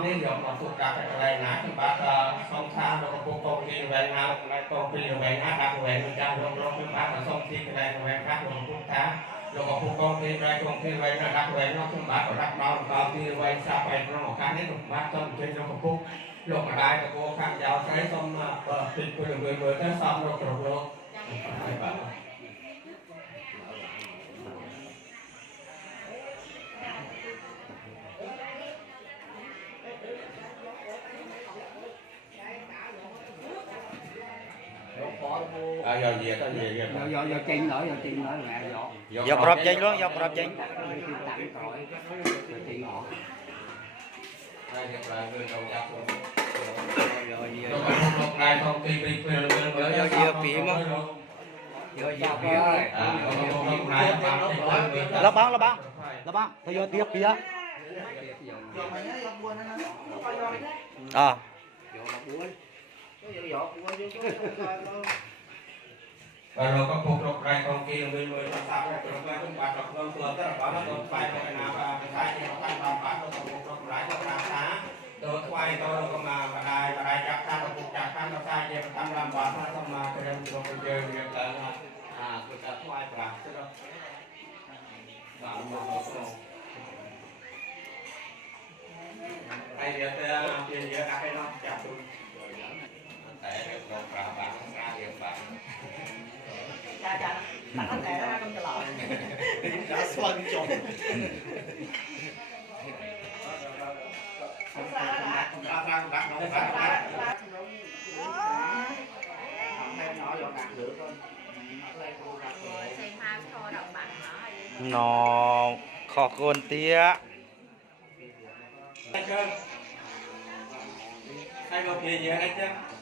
con đi được mà thuộc cả cái này nãy thì bác xong xa rồi có công ty về nào lại công ty về nào đặt về mình ra rồi rồi bác là xong thì cái này về khác rồi cũng thá rồi có công ty về là đặt về nó cũng bác có đặt nó công ty về sao về nó một cái đấy cũng bác xong trên nó cũng rồi mà đại là cô khăn giáo thấy xong tình của người mới tới xong rồi rồi giờ gì có gì giờ chinh nữa mẹ giờ crop chinh luôn giờ crop chinh là băng bây giờ tiếp kia rồi có phục lục này còn kia mình mới làm sao để lục này cũng bắt lục luôn vừa tức là có nó còn phải cái nào và cái sai thì nó phải làm bắt nó còn phục lục lại cho làm xá rồi quay tôi còn mà đài chặt ra rồi phục chặt ra nó sai thì mình làm bắt nó xong mà cái đem lục chơi việc là tôi sẽ quay bắt chứ đâu hay việc tiền việc cái nó chặt tôi để được một bạn ra việc bạn Chà, tặng nó tệ ra không cho lọ. đã xuân trùng nó khó khăn tía đây đâu gì vậy đây chứ